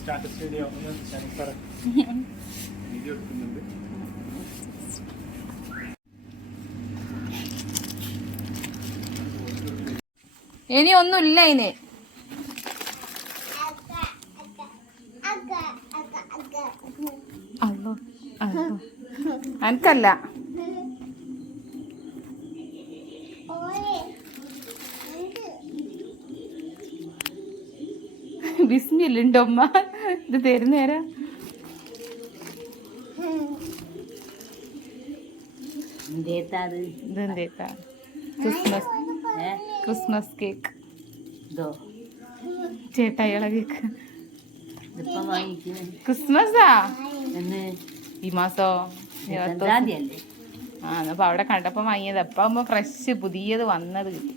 Status video video എടുക്കുന്നുണ്ട്. ഇനി ഒന്നുമില്ല ഇനി. അല്ലോ അല്ലോ ബിസ്മില്ലുണ്ടോ ഇത് തരുന്നേരാ ഇതെന്തേത്താ ക്രിസ്മസ്. കേക്ക്. ഇതോ? ചേട്ടായികളെ കേക്ക്. ക്രിസ്മസാ? ഈ മാസോ? ആ എന്നപ്പോ അവിടെ കണ്ടപ്പോ വാങ്ങിയത്. അപ്പൊ ആകുമ്പോ ഫ്രഷ് പുതിയത് വന്നത് കിട്ടി.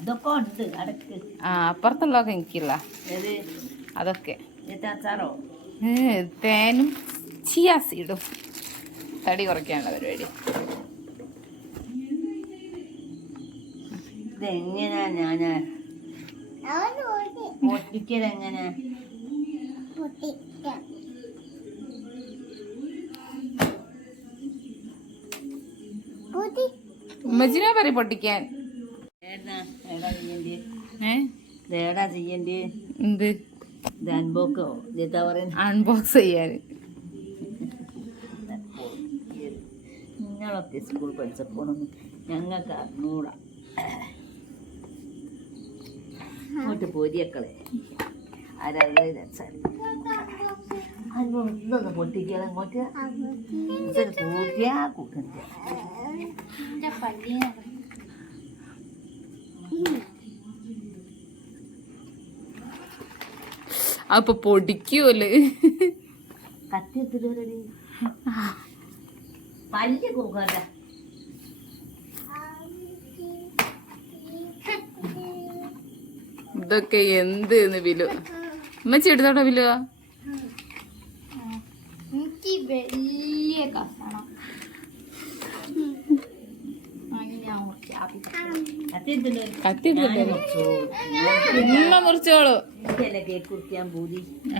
ഇതൊക്കെ ഉണ്ട് അടക്ക് ആ അപ്പുറത്തുള്ളതൊക്കെ എനിക്കില്ല. അതൊക്കെ. തേനും ചിയാ സീഡും. തടി കുറയ്ക്കാനുള്ള പരിപാടി. പൊട്ടിക്കലെങ്ങനെ? ഉമ്മച്ചിനെ പറയും പൊട്ടിക്കാൻ. അൺബോക്സ് ചെയ്യാൻ. നിങ്ങളൊക്കെ സ്കൂൾ പഠിച്ചപ്പോഴൊന്നും ഞങ്ങൾക്ക് അറിഞ്ഞൂടാ. ഇങ്ങോട്ട് പോരിയക്കളെ ആരാ രസാണ് അയ്യോ ഇതൊന്ന് പൊട്ടിക്കാൻ അങ്ങോട്ട് കൂട്ടിയാ കൂട്ടുണ്ട്? അപ്പൊ കൂക്കണ്ട ഇതൊക്കെ എന്ത് വിലു? ഉമ്മച്ചി എടുത്തോട്ടോ വിലു? എനിക്ക് വലിയ കസണം ഞാൻ കുറച്ച് ആപ്പി കത്തി എടുത്തിട്ട് കത്തി എടുത്തിട്ടോ മുറിച്ചോളൂ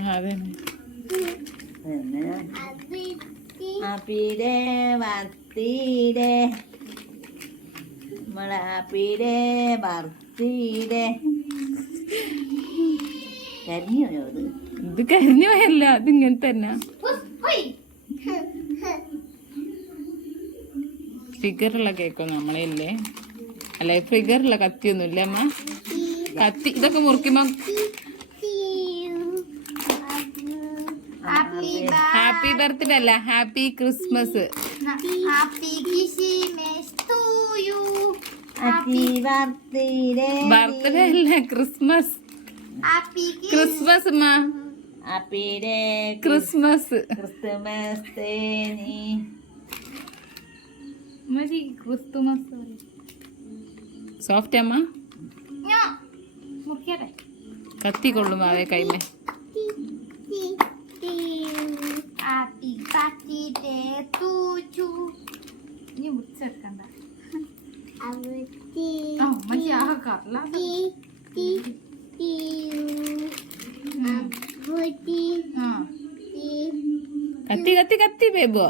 അതെ കരിഞ്ഞോ ഇത് കരിഞ്ഞു പോയല്ല ഇത് ഇങ്ങനെ തന്നെ. ഫിഗറുള്ള കേക്കൊന്നും നമ്മളെ ഇല്ലേ അല്ലെ? ഫിഗറുള്ള കത്തിയൊന്നും ഇല്ലേ അമ്മ? കത്തി. ഇതൊക്കെ മുറിക്കുമ്പം ഹാപ്പി ബർത്ത്ഡേ അല്ല. Happy Christmas happy Christmas to you happy birthday birthday അല്ല ക്രിസ്മസ് ഹാപ്പി ക്രിസ്മസ് അമ്മ ഹാപ്പി ഡേ ക്രിസ്മസ് ക്രിസ്തുമസ് തേനി ക്രിസ്തുമസ് സോഫ്റ്റ് അമ്മ കത്തി കൊള്ളും അവയെ കൈമേ. കത്തി കത്തി കത്തി ബേബോ.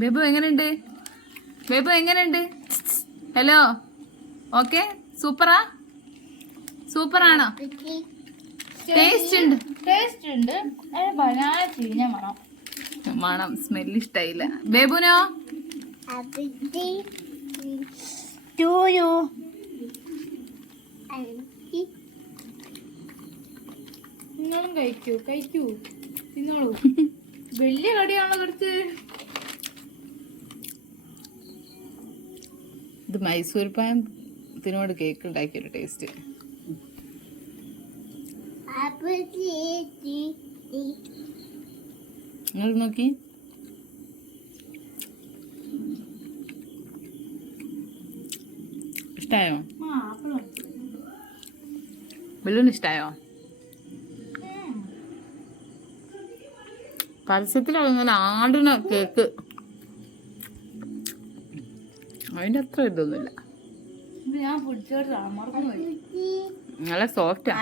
ബേബു എങ്ങനെയുണ്ട്? ബേബു എങ്ങനെയുണ്ട്? ഹലോ ഓക്കെ സൂപ്പറാ സൂപ്പറാണോ ടേസ്റ്റ് ഉണ്ട്. ടേസ്റ്റ് ഉണ്ട്. ബനാന ചീഞ്ഞ മണം. മണം സ്മെൽ ഇഷ്ടായില്ല. ബേബുനോ? ടു യു നിങ്ങളും കഴിക്കൂ കഴിക്കൂ. തിന്നോളൂ. വലിയ കടിയാണോ കുറച്ച് ഇത് മൈസൂർ പായത്തിനോട് കേക്ക് ഉണ്ടാക്കിയ ഒരു ടേസ്റ്റ് നോക്കി. ഇഷ്ടായോ? ബലൂൺ ഇഷ്ടായോ? പരസ്യത്തിലാണ് ഇങ്ങനെ ആടുന്ന കേക്ക് അതിന്റെ അത്ര ഇതൊന്നുമില്ല. നല്ല സോഫ്റ്റാ